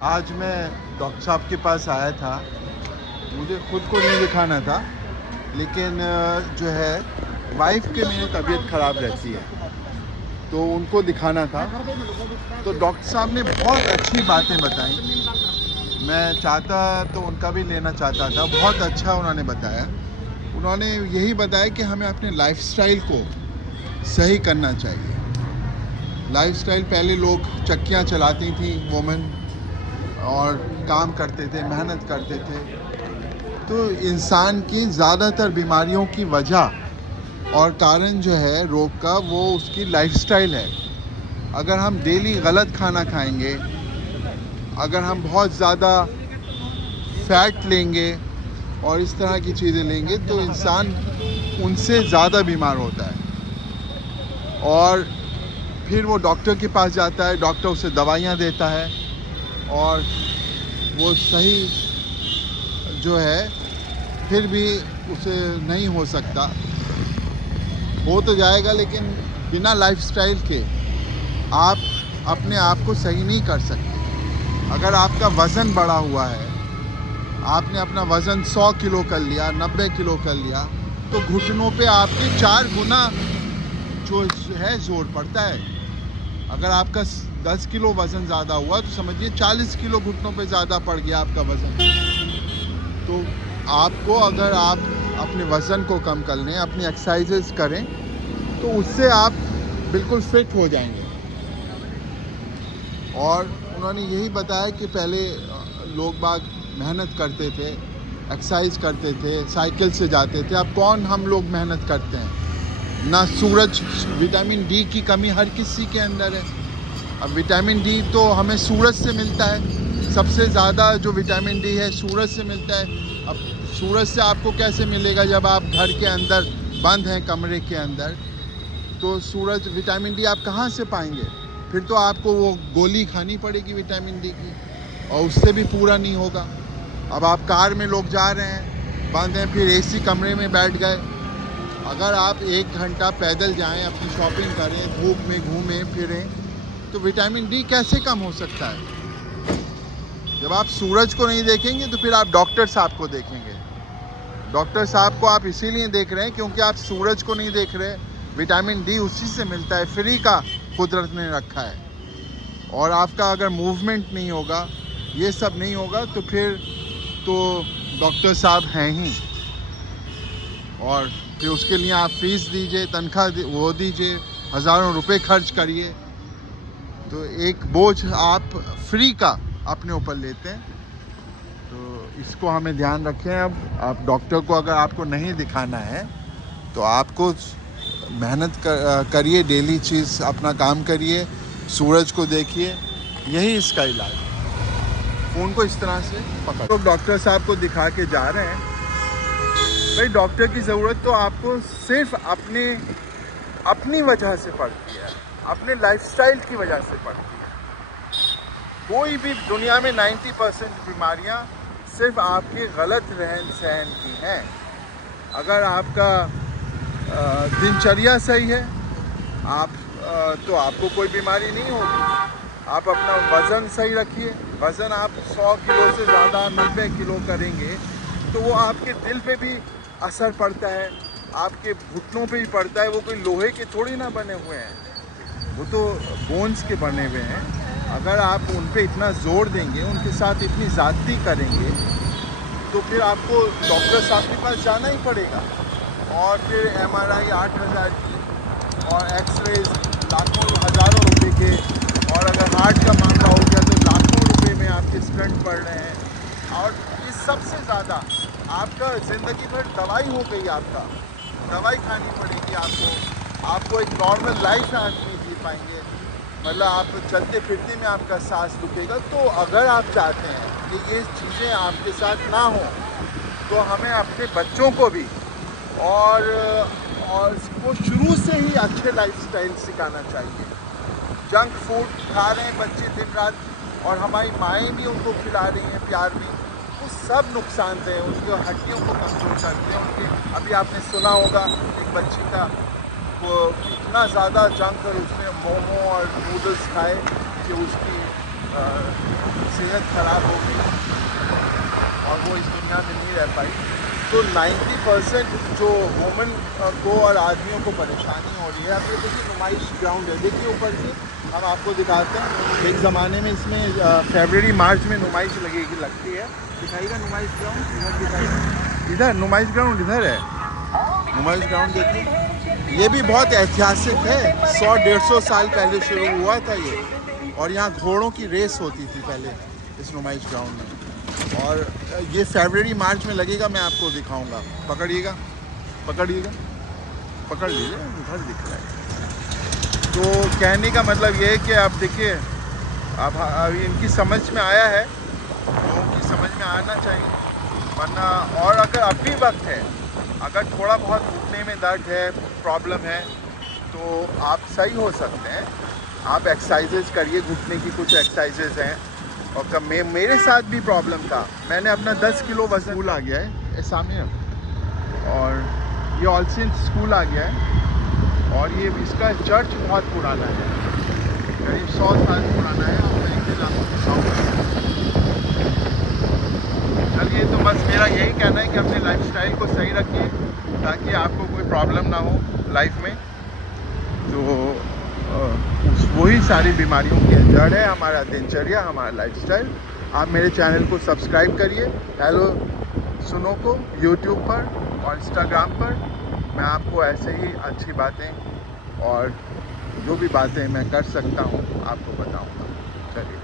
आज मैं डॉक्टर साहब के पास आया था। मुझे खुद को नहीं दिखाना था, लेकिन जो है वाइफ के मेरी तबीयत ख़राब रहती है तो उनको दिखाना था। तो डॉक्टर साहब ने बहुत अच्छी बातें बताई। मैं चाहता तो उनका भी लेना चाहता था। बहुत अच्छा उन्होंने बताया। उन्होंने यही बताया कि हमें अपने लाइफस्टाइल को सही करना चाहिए। लाइफस्टाइल, पहले लोग चक्कियाँ चलाती थी वोमेन और काम करते थे, मेहनत करते थे। तो इंसान की ज़्यादातर बीमारियों की वजह और कारण जो है रोग का, वो उसकी लाइफस्टाइल है। अगर हम डेली गलत खाना खाएंगे, अगर हम बहुत ज़्यादा फैट लेंगे और इस तरह की चीज़ें लेंगे, तो इंसान उनसे ज़्यादा बीमार होता है। और फिर वो डॉक्टर के पास जाता है, डॉक्टर उसे दवाइयाँ देता है और वो सही जो है फिर भी उसे नहीं हो सकता। हो तो जाएगा, लेकिन बिना लाइफस्टाइल के आप अपने आप को सही नहीं कर सकते। अगर आपका वज़न बढ़ा हुआ है, आपने अपना वज़न 100 किलो कर लिया, 90 किलो कर लिया, तो घुटनों पे आपके 4 गुना जो है ज़ोर पड़ता है। अगर आपका 10 किलो वज़न ज़्यादा हुआ तो समझिए 40 किलो घुटनों पे ज़्यादा पड़ गया आपका वज़न। तो आपको, अगर आप अपने वज़न को कम कर लें, अपनी एक्सरसाइजेस करें, तो उससे आप बिल्कुल फिट हो जाएंगे। और उन्होंने यही बताया कि पहले लोग बाग मेहनत करते थे, एक्सरसाइज करते थे, साइकिल से जाते थे। अब कौन हम लोग मेहनत करते हैं? ना सूरज, विटामिन डी की कमी हर किसी के अंदर है। अब विटामिन डी तो हमें सूरज से मिलता है। सबसे ज़्यादा जो विटामिन डी है सूरज से मिलता है। अब सूरज से आपको कैसे मिलेगा जब आप घर के अंदर बंद हैं, कमरे के अंदर? तो सूरज, विटामिन डी आप कहाँ से पाएंगे? फिर तो आपको वो गोली खानी पड़ेगी विटामिन डी की, और उससे भी पूरा नहीं होगा। अब आप कार में लोग जा रहे हैं, बंद हैं, फिर एसी कमरे में बैठ गए। अगर आप 1 घंटा पैदल जाएं, अपनी शॉपिंग करें, धूप में घूमें फिरें, तो विटामिन डी कैसे कम हो सकता है? जब आप सूरज को नहीं देखेंगे तो फिर आप डॉक्टर साहब को देखेंगे। डॉक्टर साहब को आप इसीलिए देख रहे हैं क्योंकि आप सूरज को नहीं देख रहे। विटामिन डी उसी से मिलता है, फ्री का कुदरत ने रखा है। और आपका अगर मूवमेंट नहीं होगा, ये सब नहीं होगा, तो फिर तो डॉक्टर साहब हैं ही। और फिर उसके लिए आप फीस दीजिए, तनख्वाह वो दीजिए, हज़ारों रुपए खर्च करिए। तो एक बोझ आप फ्री का अपने ऊपर लेते हैं। तो इसको हमें ध्यान रखें। अब आप डॉक्टर को अगर आपको नहीं दिखाना है तो आपको मेहनत करिए, डेली चीज़ अपना काम करिए, सूरज को देखिए, यही इसका इलाज है। फ़ोन को इस तरह से पकड़। तो डॉक्टर साहब को दिखा के जा रहे हैं। भाई, डॉक्टर की ज़रूरत तो आपको सिर्फ अपनी वजह से पड़ती है, अपने लाइफस्टाइल की वजह से पड़ती है। कोई भी दुनिया में 90% बीमारियां सिर्फ आपके गलत रहन सहन की हैं। अगर आपका दिनचर्या सही है, तो आपको कोई बीमारी नहीं होगी। आप अपना वज़न सही रखिए। वज़न आप 100 किलो से ज़्यादा, 90 किलो करेंगे तो वो आपके दिल पे भी असर पड़ता है, आपके घुटनों पे भी पड़ता है। वो कोई लोहे के थोड़ी ना बने हुए हैं, वो तो बोन्स के बने हुए हैं। अगर आप उन पे इतना ज़ोर देंगे, उनके साथ इतनी ज़्यादती करेंगे, तो फिर आपको डॉक्टर साहब के पास जाना ही पड़ेगा। और फिर MRI 8,000 की, और एक्सरेज लाखों हज़ारों रुपए के, और अगर हार्ट का मामला हो गया तो लाखों रुपए में आपके स्टंट पड़ रहे हैं। और इस सबसे ज़्यादा आपका ज़िंदगी भर दवाई हो गई। आपका दवाई खानी पड़ेगी आपको एक नॉर्मल लाइफ आप नहीं जी पाएंगे। मतलब आप चलते फिरते में आपका सांस रुकेगा। तो अगर आप चाहते हैं कि ये चीज़ें आपके साथ ना हो, तो हमें अपने बच्चों को भी और उसको शुरू से ही अच्छे लाइफस्टाइल सिखाना चाहिए। जंक फूड खा रहे हैं बच्चे दिन रात, और हमारी माएँ भी उनको खिला रही हैं प्यार भी, वो सब नुकसानदेह हैं, उनकी हड्डियों को कमज़ोर करते हैं। उनके, अभी आपने सुना होगा एक बच्ची का, वो इतना ज़्यादा जंक, और उसने मोमो और नूडल्स खाए कि उसकी सेहत खराब हो गई और वो इस दुनिया में नहीं रह पाई। तो 90% जो वुमेन को और आदमियों को परेशानी हो रही है। अब ये देखिए नुमाइश ग्राउंड है, देखिए ऊपर से हम आपको दिखाते हैं। एक ज़माने में इसमें फरवरी मार्च में नुमाइश लगती है। दिखाइएगा नुमाइश ग्राउंड, इधर दिखाइए, इधर नुमाइश ग्राउंड इधर है। नुमाइश ग्राउंड देखिए, ये भी बहुत ऐतिहासिक है। 100-150 साल पहले शुरू हुआ था ये, और यहाँ घोड़ों की रेस होती थी पहले इस नुमाइश ग्राउंड में। और ये फरवरी मार्च में लगेगा, मैं आपको दिखाऊंगा। पकड़िएगा, पकड़िएगा, पकड़ लीजिए, उधर दिख रहा है। तो कहने का मतलब ये है कि आप देखिए, अब अभी इनकी समझ में आया है, लोगों की समझ में आना चाहिए, वरना और अगर अब भी वक्त है, अगर थोड़ा बहुत घुटने में दर्द है, प्रॉब्लम है, तो आप सही हो सकते हैं। आप एक्सरसाइजेज करिए, घुटने की कुछ एक्सरसाइजेज हैं। और कब मेरे साथ भी प्रॉब्लम था, मैंने अपना 10 किलो वजन, स्कूल आ गया है सामने, और ये ऑल सेंट्स स्कूल आ गया है, और ये इसका चर्च बहुत पुराना है, करीब 100 साल पुराना है। और मैं एक दिन आपको दिखाऊंगा। चलिए, तो बस मेरा यही कहना है कि अपने लाइफस्टाइल को सही रखिए, ताकि आपको कोई प्रॉब्लम ना हो लाइफ में। जो वही सारी बीमारियों की जड़ है हमारा दिनचर्या, हमारा लाइफस्टाइल। आप मेरे चैनल को सब्सक्राइब करिए, हेलो सुनो को, यूट्यूब पर और इंस्टाग्राम पर। मैं आपको ऐसे ही अच्छी बातें और जो भी बातें मैं कर सकता हूँ आपको बताऊँगा। चलिए।